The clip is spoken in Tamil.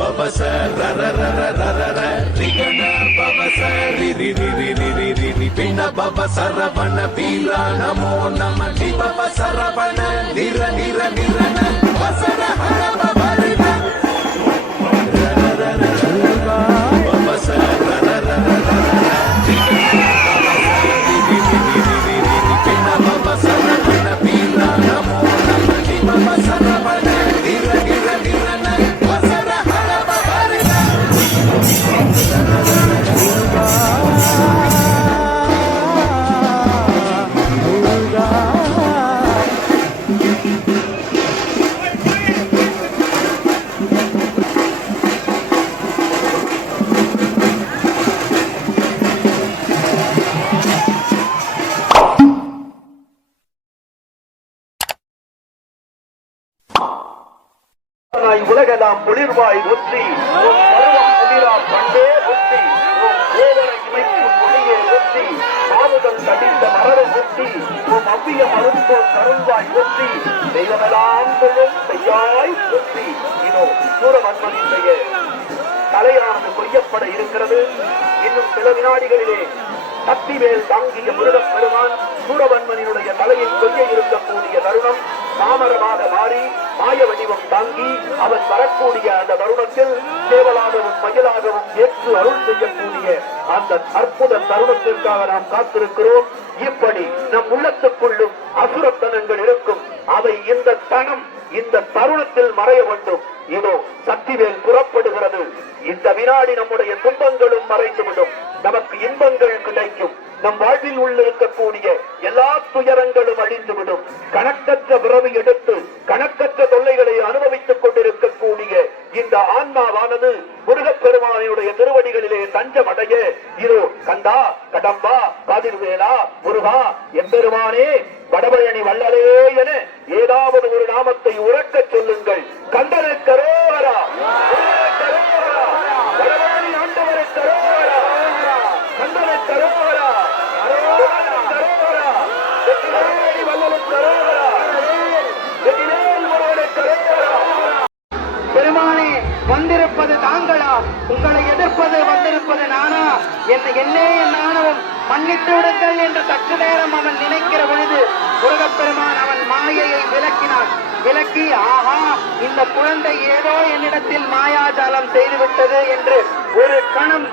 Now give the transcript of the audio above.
பவச ரர ரர ரர ர ரிகண பவச ரி ரி ரி ரி ரி ரி ரி ரி பிண பவ சரவண வீர நமோ நம தி பவ நாய் உலகெல்லாம் குளிர்வாய் ஒற்றி உன் பருவம் குளிரா பண்டே ஒற்றி உன் கோவரை இமைக்கும் மொழியே ஒற்றி மாவுதல் தடிந்த மரபை ஒற்றி உன் அவ்விய மருந்தோர் கருள்வாய் ஒற்றி தெய்வமெல்லாம் தொழும் செய்யாய் ஒற்றி. இதோ சூரவன்மனின்றைய தலையானது கொய்யப்பட இருக்கிறது. இன்னும் சில வினாடிகளிலே சக்திவேல் தாங்கிய முருகப் பெருமான் சூரவன்மனினுடைய தலையை கொய்ய இருக்கக்கூடிய தருணம் மாமரமாக மாறி மாய வடிவம் தாங்கி அவன் வரக்கூடிய அந்த தருணத்தில் சேவலாகவும் மயிலாகவும் ஏற்று அருள் செய்யக்கூடிய அந்த அற்புத தருணத்திற்காக நாம் காத்திருக்கிறோம். இப்படி நம் உள்ளத்துக்குள்ளும் அசுரத்தனங்கள் இருக்கும். அவை இந்த தனம் இந்த தருணத்தில் மறைய வேண்டும். இதோ சக்திவேல் புறப்படுகிறது. இந்த வினாடி நம்முடைய துன்பங்களும் மறைந்துவிடும். நமக்கு இன்பங்கள் கிடைக்கும். நம் வாழ்வில் உள்ள இருக்கக்கூடிய எல்லா துயரங்களும் அழிந்துவிடும். ஆன்மாவானது முருகப்பெருமானையுடைய திருவடிகளிலே தஞ்சம் அடைய இரு கண்டா கடம்பா காதிர்வேலா முருகா எம்பெருமானே வடபழனி வல்லலே என ஏதாவது ஒரு நாமத்தை உறக்கச் சொல்லுங்கள். எதிர்ப்பது தாங்களா? உங்களை எதிர்ப்பது வந்திருப்பது நானா? என்னை என்னே என் ஆணவம் மன்னித்து விடுங்கள் என்று சற்று நேரம் அவன் நினைக்கிற பொழுது முருகப்பெருமான் அவன் மாயையை விளக்கினான். விளக்கி ஆஹா இந்த குழந்தை ஏதோ என்னிடத்தில் மாயாஜாலம் செய்துவிட்டது என்று ஒரு கணம்